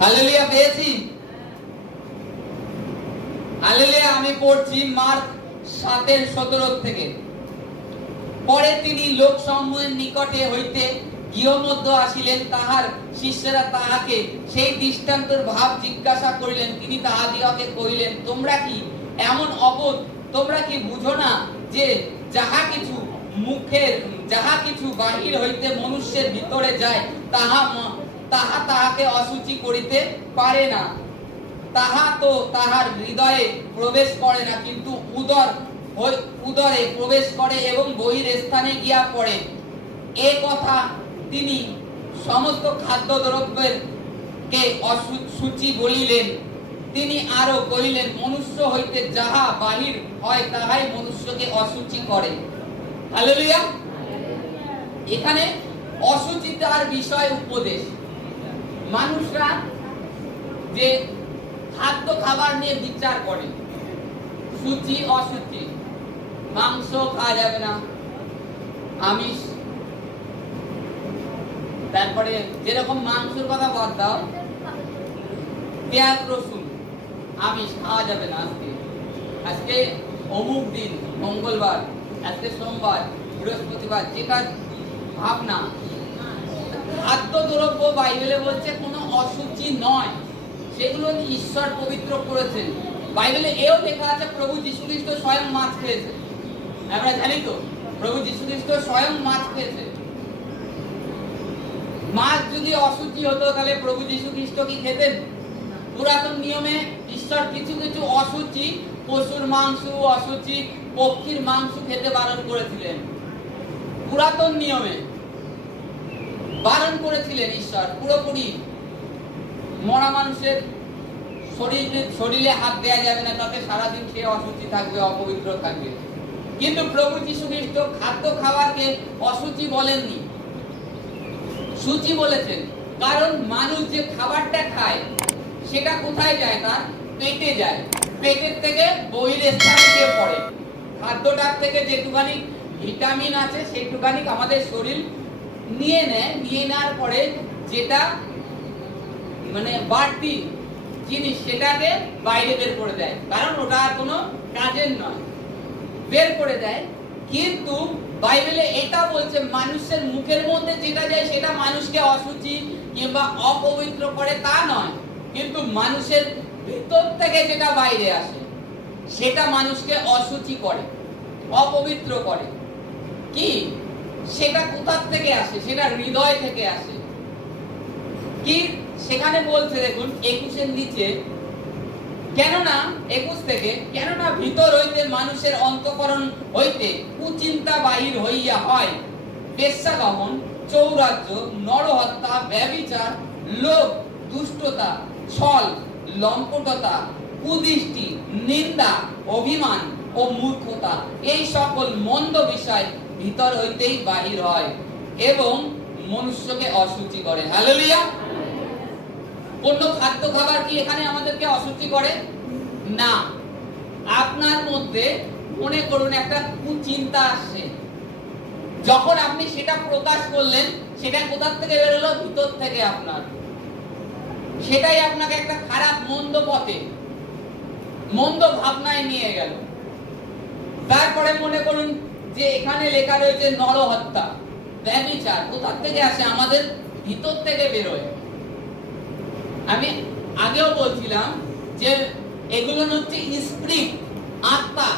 Hallelujah পেয়েছি। Hallelujah আমি পড়ছি মার্ক সাতের সতেরো থেকে। পরে তিনি নিকটে হইতে গৃহমধ্য আসিলেন, তাহার শিষ্যরা তাহাকে সেই দৃষ্টান্তর ভাব জিজ্ঞাসা করিলেন, তিনি তাহাদিগকে কহিলেন, তোমরা কি এমন অবোধ? তোমরা কি বুঝো না যে যাহা কিছু মুখের, যাহা কিছু বাহির হইতে মনুষ্যের ভিতরে যায়, তাহা তাহা তাহাকে অসুচি করিতে পারে না। তাহা তো তাহার হৃদয়ে প্রবেশ করে না কিন্তু উদর উদরে প্রবেশ করে এবং বহির স্থানে গিয়া পড়ে। এ কথা তিনি সমস্ত খাদ্য দ্রব্যের কে অসুচি বলিলেন। তিনি আরও কহিলেন মনুষ্য হইতে যাহা বাহির হয় তাহাই মনুষ্যকে অসুচি করে। হালেলুয়া এখানে অসুচিতার বিষয় উপদেশ। মানুষরা যে খাদ্য খাবার নিয়ে বিচার করে সূচি অসুচি মাংস খাওয়া যাবে না, আমিষ। তারপরে যেরকম মাংসের কথা বাদ দাও, পেঁয়াজ, রসুন, আমিষ খাওয়া যাবে না আজকে। আজকে অমুক দিন, মঙ্গলবার, আজকে সোমবার, বৃহস্পতিবার যেটা ভাবনা খাদ্য দ্রব্য বাইবেলে বলছে কোনো অসুচি নয়। সেগুলো ঈশ্বর পবিত্র করেছেন। বাইবেলে এও লেখা আছে, প্রভু যীশু খ্রিস্ট স্বয়ং মাছ খেয়েছে। আমরা জানি তো, প্রভু যীশু খ্রিস্ট স্বয়ং মাছ খেয়েছে। মাছ যদি অসুচি হতো, তাহলে প্রভু যীশু খ্রিস্ট কি খেতেন? পুরাতন নিয়মে ঈশ্বর কিছু কিছু অসুচি পশুর মাংস অসুচি পক্ষীর মাংস খেতে বারণ করেছিলেন। পুরাতন নিয়মে বারণ করেছিলেন ঈশ্বর। পুরোপুরি মরা মানুষের শরীরে শরীরে হাত দেওয়া যাবে না, তাতে সারাদিন খেয়ে অসুচি থাকবে, অপবিত্র থাকবে। কিন্তু প্রভু যীশু খ্রিস্ট খাদ্য খাবারকে অসুচি বলেননি। সূচি বলেছেন, কারণ মানুষ যে খাবারটা খায়, সেটা কোথায় যায়? তার পেটে যায়। পেটের থেকে বহির স্থানে গিয়ে পড়ে। খাদ্যটার থেকে যেটুখানি ভিটামিন আছে, সেইটুখানি আমাদের শরীর নিয়ে নেয়, নিয়ে নেওয়ার পরে যেটা মানে বাড়তি জিনিস সেটাকে বাইরে বের করে দেয়। কারণ ওটা আর কোনো কাজের নয়। বের করে দেয়। কিন্তু বাইবেলে এটা বলছে, মানুষের মুখের মধ্যে যেটা যায় সেটা মানুষকে অসুচি কিংবা অপবিত্র করে তা নয়। কিন্তু মানুষের ভিতর থেকে যেটা বাইরে আসে, সেটা মানুষকে অসুচি করে, অপবিত্র করে। কি? সেটা কোথার থেকে আসে? সেটা হৃদয় থেকে আসে। কি? সেখানে বলছে, দেখুন, একুশের নিচে, কেননা, একুশ থেকে, কেননা ভিতর হইতে মানুষের অন্তকরণ হইতে কুচিন্তা বাহির হইয়া হয়। বেশ্যাগমন, চৌরাজ্য, নরহত্যা ব্যবিচার লোভ, দুষ্টতা, ছল, লম্পটতা, কুদৃষ্টি, নিন্দা, অভিমান ও মূর্খতা, এই সকল মন্দ বিষয় ভিতর হইতেই বাহির হয় এবং মনুষ্যকে অসুচি করে। হালেলুয়া অন্য খাদ্য খাবার কি এখানে আমাদেরকে অসুচি করে? না। আপনার মধ্যে মনে করুন একটা কুচিন্তা আসছে। যখন আপনি সেটা প্রকাশ করলেন, সেটা কোথার থেকে বেরোলো ভিতর থেকে আপনার। সেটাই আপনাকে একটা খারাপ, মন্দ পথে, মন্দ ভাবনায় নিয়ে গেল। তারপরে মনে করুন যে এখানে লেখা রয়েছে নরহত্যা। ব্যবিচার কোথার থেকে আসে? আমাদের ভিতর থেকে বেরোয়। আমি আগেও বলছিলাম যে এগুলো হচ্ছে স্প্রিট, আত্মা।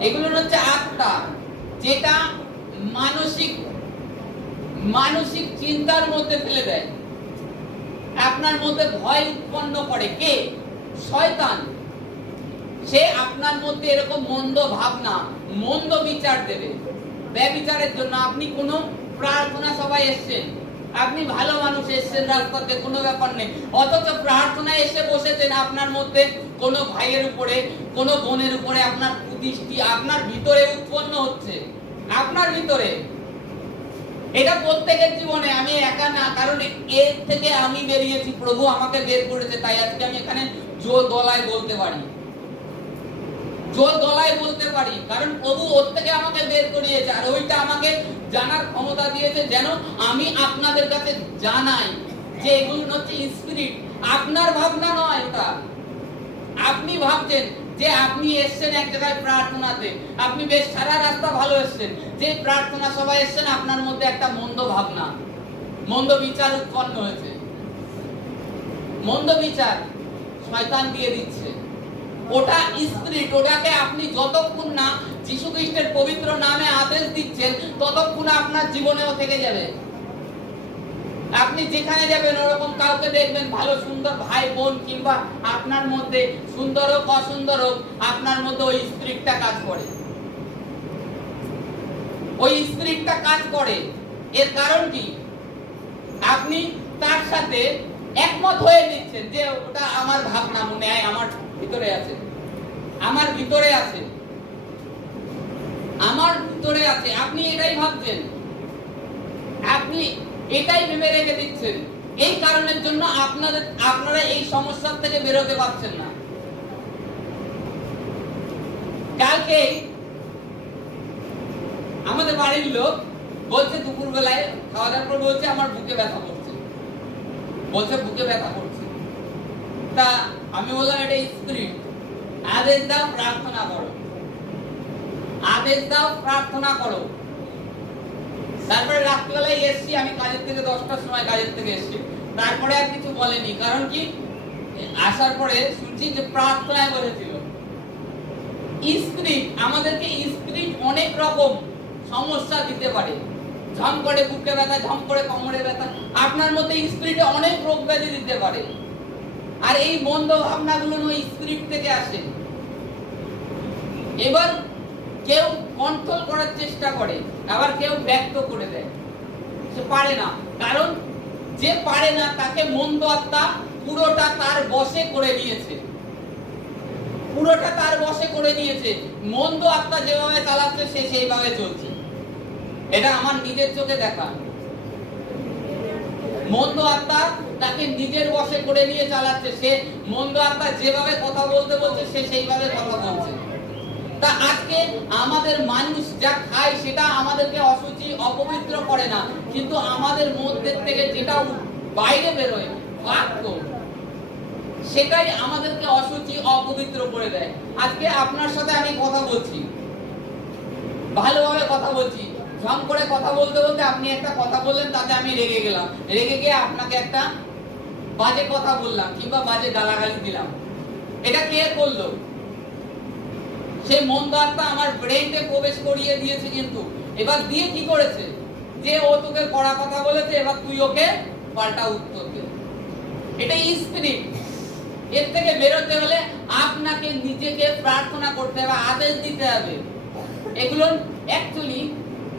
এগুলো হচ্ছে আত্মা, যেটা মানসিক মানসিক চিন্তার মধ্যে ফেলে দেয়। আপনার মধ্যে ভয় উৎপন্ন করে। কে? শয়তান। সে আপনার মধ্যে এরকম মন্দ ভাবনা মন্দ বিচার দেবে। ব্যবিচারের জন্য আপনি কোনো প্রার্থনা সবাই এসছেন। আপনি ভালো মানুষ এসছেন রাস্তাতে কোনো ব্যাপার নেই। অথচ প্রার্থনায় এসে বসেছেন আপনার মধ্যে কোনো ভাইয়ের উপরে, কোনো বোনের উপরে আপনার কুদৃষ্টি আপনার ভিতরে উৎপন্ন হচ্ছে। আপনার ভিতরে। এটা প্রত্যেকের জীবনে, আমি একা না, কারণ এর থেকে আমি বেরিয়েছি, প্রভু আমাকে বের করেছে, তাই আজকে আমি এখানে জোর গলায় বলতে পারি। জোর গলায় বলতে পারি। থেকে আমাকে বের করিয়েছে আর ওইটা আমাকে জানার ক্ষমতা দিয়েছে যেন আমি আপনাদের কাছে জানাই যে এগুলো হচ্ছে স্পিরিট আপনার ভাবনা নয় ওটা। আপনি ভাবছেন যে আপনি এসছেন এক জায়গায় প্রার্থনাতে। আপনি বেশ সারা রাস্তা ভালো এসছেন। যে প্রার্থনা সবাই এসছেন, আপনার মধ্যে একটা মন্দ ভাবনা। মন্দ বিচার উৎপন্ন হয়েছে। মন্দ বিচার শয়তান দিয়ে দিচ্ছে। ওটা স্পিরিট ওটাকে আপনি যতক্ষণ না যীশু খ্রিস্টের পবিত্র নামে আদেশ দিচ্ছেন, ততক্ষণ আপনার জীবনেও থেকে যাবে। আপনি যেখানে যাবেন, ওরকম কাউকে দেখবেন, ভালো, সুন্দর ভাই, বোন, কিংবা আপনার মধ্যে সুন্দর হোক, অসুন্দর হোক, আপনার মধ্যে ওই স্পিরিটটা কাজ করে। ওই স্পিরিটটা কাজ করে। এর কারণ কি? আপনি তার সাথে একমত হয়ে নিচ্ছেন যে ওটা আমার ভাবনা, মনে হয়, আমার ভিতরে আছে। আমার ভিতরে আছে। আমার ভিতরে আছে আপনি এটাই ভাবছেন। আপনি এটাই ভেবে রেখে দিচ্ছেন। এই কারণের জন্য আপনাদের, আপনারা এই সমস্যার থেকে বেরোতে পারছেন না। কালকে আমাদের বাড়ির লোক বলছে দুপুর বেলায় খাওয়া দাওয়ার পর বলছে আমার বুকে ব্যথা করছে। বলছে বুকে ব্যথা করছে। তা আমি বললাম, এটা স্পিরিট আদেশ দাও, প্রার্থনা করো। আদেশ দাও, প্রার্থনা করো। তারপরে রাত্রিবেলায় এসছি, আমি কাজের থেকে দশটার সময় কাজের থেকে এসছি। তারপরে আর কিছু বলেনি, কারণ কি? আসার পরে শুনছি যে প্রার্থনায় বলেছিল। স্পিরিট, আমাদেরকে স্পিরিট অনেক রকম সমস্যা দিতে পারে। ঝম করে বুকে ব্যথা, ঝম করে কোমরে ব্যথা, আপনার মধ্যে স্পিরিটে অনেক রোগ ব্যাধি দিতে পারে। আর এই মন্দ ভাবনাগুলো ওই স্পিরিট থেকে আসে। এবার কেউ কন্ট্রোল করার চেষ্টা করে, আবার কেউ ব্যক্ত করে দেয়। সে পারে না। কারণ যে পারে না, তাকে মন্দ আত্মা পুরোটা তার বশে করে নিয়েছে। পুরোটা তার বশে করে নিয়েছে। মন্দ আত্মা যেভাবে চালাচ্ছে, সে সেইভাবে চলছে। এটা আমার নিজের চোখে দেখা। মন্দ আত্মা তাকে নিজের বশে করে নিয়ে চালাচ্ছে। সে মন্দ আত্মা যেভাবে কথা বলতে বলছে, সে সেইভাবে কথা বলছে। তা আজকে আমাদের মানুষ যা খায় সেটা আমাদেরকে অসুচি অপবিত্র করে না। কিন্তু আমাদের মধ্যে থেকে যেটা বাইরে বেরোয়, বাক্য, সেটাই আমাদেরকে অসুচি অপবিত্র করে দেয়। আজকে আপনার সাথে আমি কথা বলছি। ভালোভাবে কথা বলছি। ঝম করে কথা বলতে বলতে আপনি একটা কথা বললেন, তাতে আমি রেগে গেলাম। রেগে গিয়ে আপনাকে একটা বাজে কথা বললাম কিংবা বাজে গালাগালি দিলাম। এটা কে করল? সে মন্দ আত্মা আমার ব্রেইনে প্রবেশ করিয়ে দিয়েছে কিন্তু। এবার দিয়ে কি করেছে? যে ও তোকে কড়া কথা বলেছে, এবার তুই ওকে পাল্টা উত্তর দে। এটাই স্পিরিট এর থেকে বেরোতে হলে আপনাকে নিজেকে প্রার্থনা করতে হবে, আদেশ দিতে হবে। এগুলো অ্যাকচুয়ালি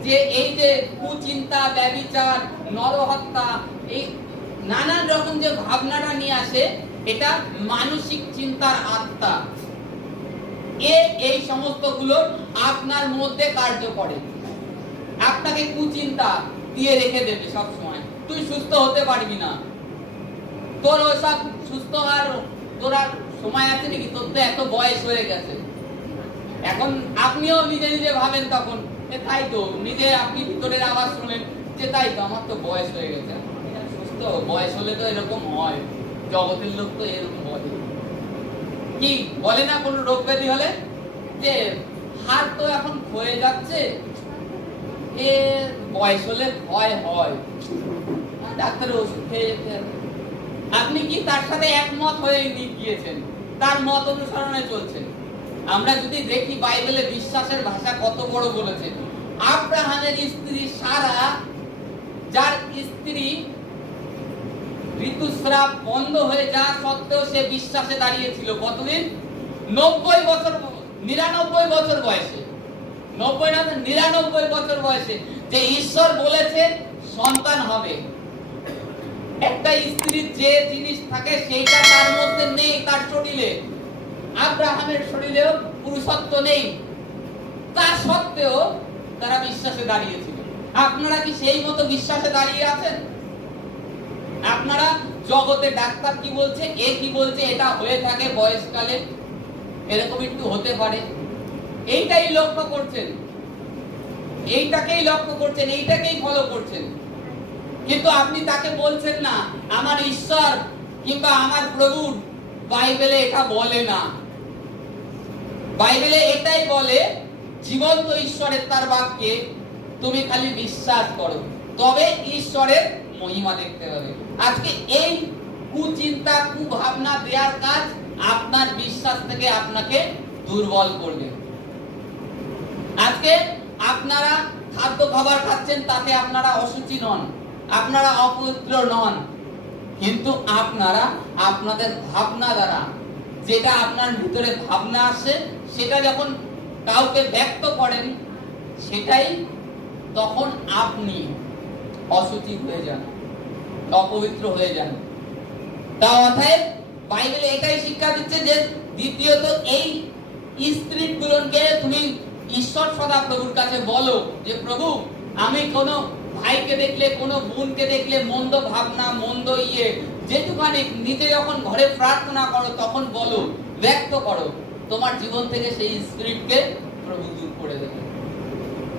যে এই যে কুচিন্তা, ব্যবিচার, নরহত্যা, এই নানান রকম যে ভাবনাটা নিয়ে আসে, এটা মানসিক চিন্তার আত্মা। এ, এই সমস্তগুলো আপনার মধ্যে কার্য করে। আপনাকে কুচিন্তা দিয়ে রেখে দেবে তুই সুস্থ হতে পারবি না। তোর ওসব সুস্থ তোর আর সময় আছে নাকি? তোর তো এত বয়স হয়ে গেছে। এখন আপনিও নিজে নিজে ভাবেন তখন তাই তো, নিজে আপনি ভিতরের আওয়াজ শুনেন যে, তাই তো, আমার তো বয়স হয়ে গেছে। সুস্থ, বয়স হলে তো এরকম হয়। জগতের লোক তো এরকম কি বলে না কোনো রোগ ব্যাধি হলে? যে হাত তো এখন ক্ষয়ে যাচ্ছে, এ বয়স হলে ভয় হয়। ডাক্তারের ওষুধ খেয়ে যেতে আপনি কি তার সাথে একমত হয়ে গিয়েছেন? তার মত অনুসরণে চলছেন। আমরা যদি দেখি বাইবেলে বিশ্বাসের ভাষা কত বড় বলেছে, আব্রাহামের স্ত্রী সারা, যার স্ত্রী ঋতুস্রাব বন্ধ হয়ে যাওয়া সত্ত্বেও সে বিশ্বাসে দাঁড়িয়েছিল কতদিন? নব্বই বছর নিরানব্বই বছর বয়সে। নব্বই না, নিরানব্বই বছর বয়সে যে ঈশ্বর বলেছে, সন্তান হবে। একটা স্ত্রীর যে জিনিস থাকে, সেইটা তার মধ্যে নেই, তার শরীরে। আব্রাহামের শরীরেও পুরুষত্ব নেই। তা সত্ত্বেও তারা বিশ্বাসে দাঁড়িয়েছিল আপনারা কি সেই মতো বিশ্বাসে দাঁড়িয়ে আছেন? আপনারা জগতে ডাক্তার কি বলছে এ কি বলছে, এটা হয়ে থাকে বয়সকালে। এরকম একটু হতে পারে। এইটাই লক্ষ্য করছেন। এইটাকেই লক্ষ্য করছেন, এইটাকেই ফলো করছেন। কিন্তু আপনি তাকে বলছেন না, আমার ঈশ্বর কিংবা আমার প্রভু বাইবেলে এটা বলে না। বাইবেলে এটাই বলে, জীবন্ত ঈশ্বরের তার বাক্যে তুমি খালি বিশ্বাস করো, তবে ঈশ্বরের মহিমা দেখতে পাবে আজকে এই কুচিন্তা, কুভাবনা দেওয়ার কাজ আপনার বিশ্বাস থেকে আপনাকে দুর্বল করবে। আজকে আপনারা খাদ্য খাবার খাচ্ছেন, তাতে আপনারা অসুচি নন, আপনারা অপবিত্র নন। কিন্তু আপনারা আপনাদের ভাবনা দ্বারা, যেটা আপনার ভিতরে ভাবনা আসে, সেটা যখন কাউকে ব্যক্ত করেন, সেটাই তখন আপনি অসুচি হয়ে যান। অপবিত্র হয়ে যান। তা অতএব বাইবেলে এটাই শিক্ষা দিচ্ছে যে দ্বিতীয়ত এই স্ত্রী গুলোকে তুমি ঈশ্বর সদা প্রভুর কাছে বলো যে, প্রভু, আমি কোন ভাইকে দেখলে, কোন বোনকে দেখলে মন্দ ভাবনা, মন্দ ইয়ে যেটুখানি নিজে যখন ঘরে প্রার্থনা করো, তখন বলো, ব্যক্ত করো, তোমার জীবন থেকে সেই স্পিরিটকে প্রভু দূর করে দেবে।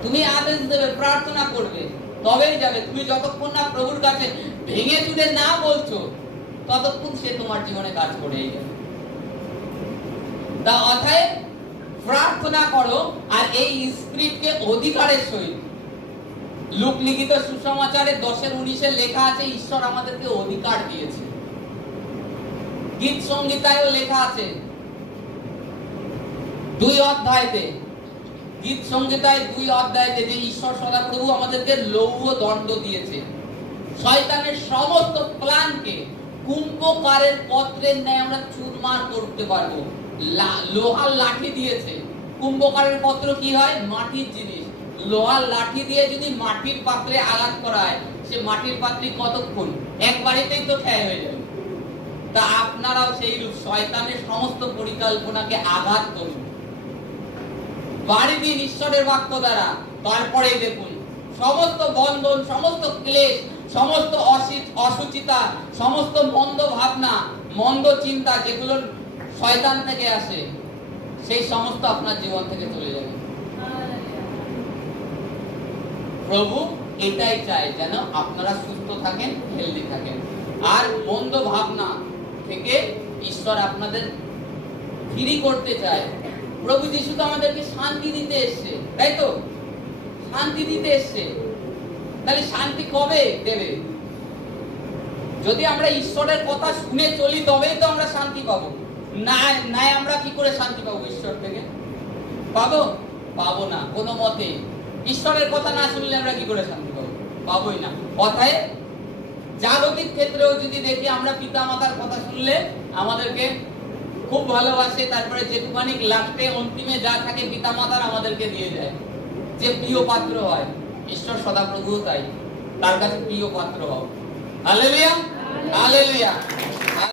তুমি আদেশ দেবে, প্রার্থনা করবে। তবেই যাবে। তুমি যতক্ষণ না প্রভুর কাছে ভেঙে চুরে না বলছো, ততক্ষণ সে তোমার জীবনে কাজ যাবে। তা অতএব প্রার্থনা করো, আর এই স্পিরিটকে অধিকারের সহিত। লোক লিখিত সুসমাচারে দশের উনিশে লেখা আছে, ঈশ্বর আমাদেরকে অধিকার দিয়েছে। গীত সংগীতায়ও লেখা আছে। দুই অধ্যায়তে গীত সংগীতায় দুই অধ্যায়তে যে ঈশ্বর সদাপ্রভু আমাদেরকে লৌহ দণ্ড দিয়েছে। শয়তানের সমস্ত প্ল্যানকে কুম্ভকারের পত্রের ন্যায় আমরা চুরমার করতে পারব। লোহার লাঠি দিয়েছে। কুম্ভকারের পত্র কি হয়? মাটির জিনিস। লোহার লাঠি দিয়ে যদি মাটির পাত্রে আঘাত করা হয়, সে মাটির পাত্রে কতক্ষণ? এক বাড়িতেই তো ক্ষয় হয়ে যাবে। তা আপনারাও সেই রূপ শয়তানের সমস্ত পরিকল্পনাকে আঘাত করুন। বাড়ি দিন ঈশ্বরের বাক্য দ্বারা। তারপরে দেখুন, সমস্ত বন্ধন, সমস্ত ক্লেশ, সমস্ত অসি- অসুচিতা, সমস্ত মন্দ ভাবনা, মন্দ চিন্তা যেগুলো শয়তান থেকে আসে, সেই সমস্ত আপনার জীবন থেকে চলে যাবে। প্রভু এটাই চায় যেন আপনারা সুস্থ থাকেন হেলদি থাকেন। আর মন্দ ভাবনা থেকে ঈশ্বর আপনাদের ফ্রি করতে চায়। প্রভু যিশু তো আমাদেরকে শান্তি দিতে এসছে, তাই তো? শান্তি দিতে এসছে। তাহলে শান্তি কবে দেবে? যদি আমরা ঈশ্বরের কথা শুনে চলি, তবেই তো আমরা শান্তি পাবো। না নাই আমরা কি করে শান্তি পাবো ঈশ্বর থেকে? পাবো? পাবো না, কোনো মতে। ঈশ্বরের কথা না শুনলে আমরা কি করে শান্তি পাবো? পাবোই না। অতএব, জাগতিক ক্ষেত্রেও যদি দেখি আমরা পিতা মাতার কথা শুনলে আমাদেরকে খুব ভালোবাসে তারপরে যেটুকানি লাস্টে অন্তিমে যা থাকে পিতা মাতার আমাদেরকে দিয়ে যায় যে প্রিয় পাত্র হয় ঈশ্বর সদাপ্রভু তাই তার কাছে প্রিয় পাত্র হও। আলেলিয়া হালেলুয়া